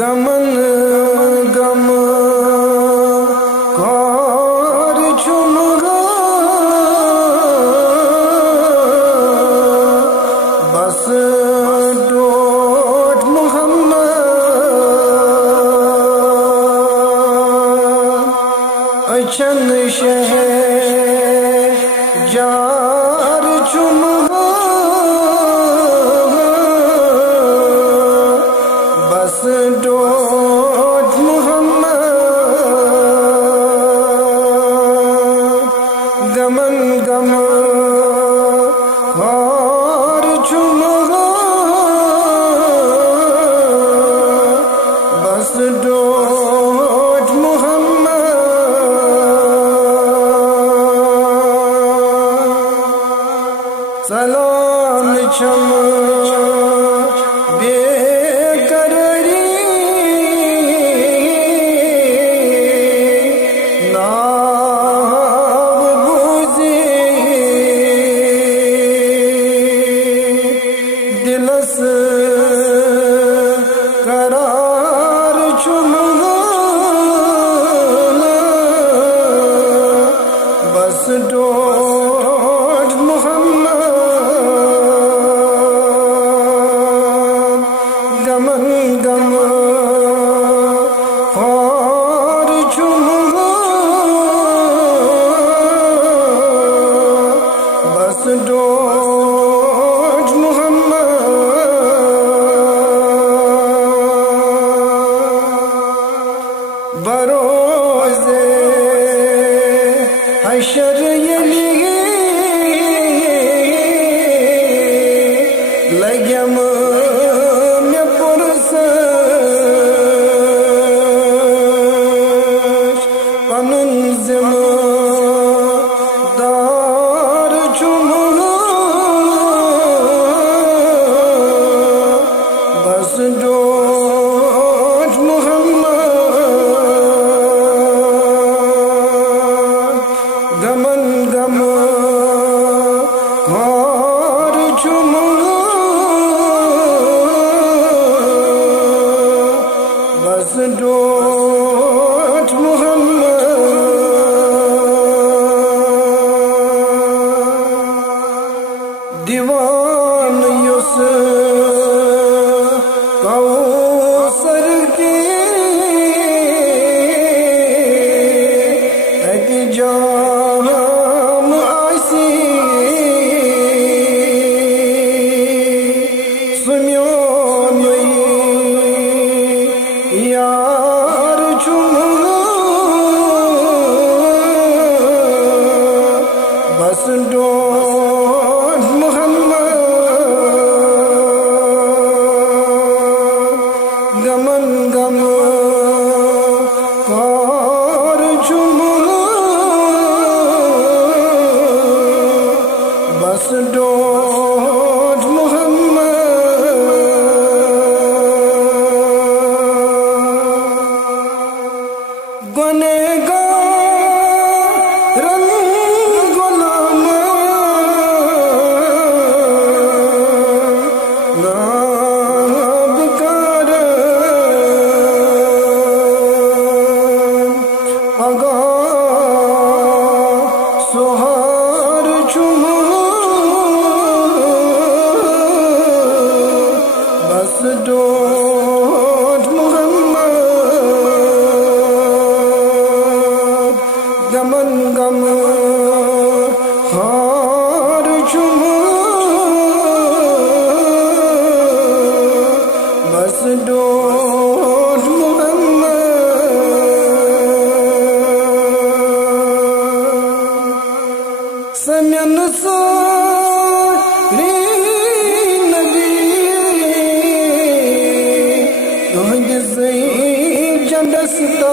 गमन गम कार चुमगा बस डोट मोहम्मद अचन शहर जार चुमगा बस डोट मोहम्मद गमन गम कार चुमगा बस डोट मोहम्मद सलाम चम बेकरारी नाव बुझे दिलस करार चुमगा बस डोट मोहम्मद गमन गम कार चुमगा बस डोट मोहम्मद बरोज़े हशर यली लगम में पुरसश पनुन ज़िम्मेदार चुमगा बस डोट मोहम्मद गमन गम कार चुमगा बस डोट मोहम्मद दीवान युस कौसर के जाम आसी सुनियो यार चुमगा बस डोट मोहम्मद गमन गम कार चुमगा बस डोट मोहम्मद गुनहगार गुलाम नाबकार अगा सोहार चुमगा बस डोट मोहम्मद गमन गम कार चुमगा बस डोट मोहम्मद समन सारी नबी तुझसे जडसता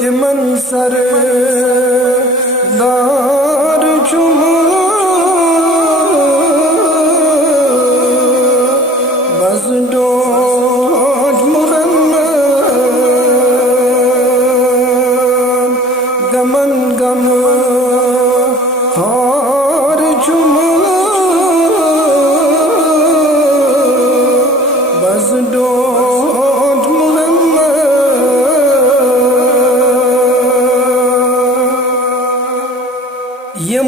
तिमन सर दार चुमगा बस डोट मोहम्मद गमन गम कार चुमगा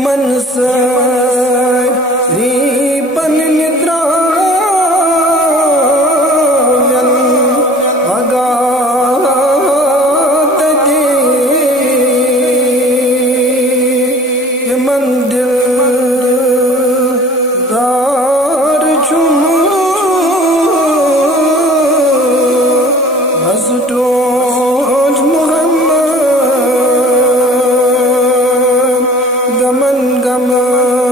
मन सरीपन निद्राव्यन अगात दे मन दिलदार चुम हसटोज मोहम्मद गमन गमन